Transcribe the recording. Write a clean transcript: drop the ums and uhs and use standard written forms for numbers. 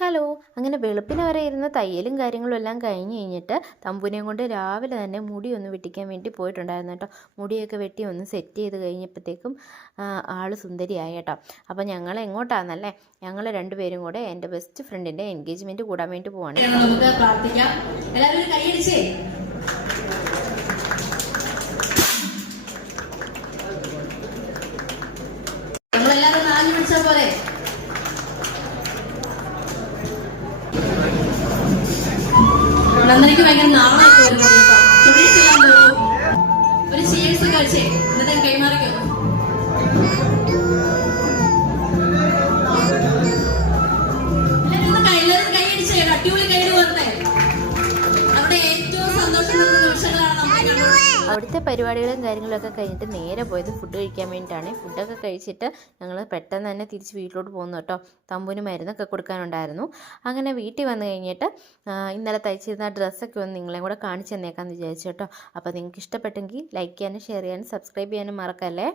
Hello. അങ്ങനെ വെളുപ്പിന് വരെ ഇരുന്ന തയ്യലും കാര്യങ്ങളും എല്ലാം കഴിഞ്ഞ് കഴിഞ്ഞിട്ട് തമ്പുവിനെയും കൊണ്ട് രാവിലെ തന്നെ മുടി ഒന്ന് വെട്ടിക്കാൻ വേണ്ടി പോയിട്ടുണ്ടായിരുന്നു കേട്ടോ. മുടിയൊക്കെ വെട്ടി ഒന്ന് സെറ്റ് ചെയ്ത് കഴിഞ്ഞപ്പോഴത്തേക്കും ആൾ സുന്ദരിയായി കേട്ടോ. അപ്പോൾ ഞങ്ങൾ എങ്ങോട്ടാണെന്നല്ലേ, ഞങ്ങൾ രണ്ടുപേരും കൂടെ എൻ്റെ ബെസ്റ്റ് ഫ്രണ്ടിൻ്റെ എൻഗേജ്മെൻറ്റ് കൂടാൻ വേണ്ടി പോവാണ്. നമുക്ക് പ്രാർത്ഥിക്കാം. എല്ലാവരും കൈയടിച്ചേ. നമ്മളെല്ലാവരും നാല് പിടിച്ച പോലെ നന്ദനയ്ക്ക് ഭയങ്കര നാളൊക്കെ വരുന്നത് കേട്ടോ. ഒരു ചീഴ്സ് കഴിച്ചേ, എന്നിട്ട് കൈമാറിക്കോ. എല്ലാവരും കൈയടിച്ചേ, അടിപൊളി കൈയ്യടി പോരട്ടെ. നമ്മുടെ ഏറ്റവും സന്തോഷമുള്ള നിമിഷങ്ങളാണ് നമ്മൾ. അവിടുത്തെ പരിപാടികളും കാര്യങ്ങളൊക്കെ കഴിഞ്ഞിട്ട് നേരെ പോയത് ഫുഡ് കഴിക്കാൻ വേണ്ടിയിട്ടാണ്. ഫുഡൊക്കെ കഴിച്ചിട്ട് ഞങ്ങൾ പെട്ടെന്ന് തന്നെ തിരിച്ച് വീട്ടിലോട്ട് പോകുന്നു കേട്ടോ. തമ്പുവിന് മരുന്നൊക്കെ കൊടുക്കാനുണ്ടായിരുന്നു. അങ്ങനെ വീട്ടിൽ വന്നു കഴിഞ്ഞിട്ട് ഇന്നലെ തയ്ച്ചിരുന്ന ഡ്രസ്സൊക്കെ ഒന്ന് നിങ്ങളെയും കൂടെ കാണിച്ചു തന്നേക്കാമെന്ന് വിചാരിച്ചു കേട്ടോ. അപ്പോൾ നിങ്ങൾക്ക് ഇഷ്ടപ്പെട്ടെങ്കിൽ ലൈക്ക് ചെയ്യാനും ഷെയർ ചെയ്യാനും സബ്സ്ക്രൈബ് ചെയ്യാനും മറക്കല്ലേ.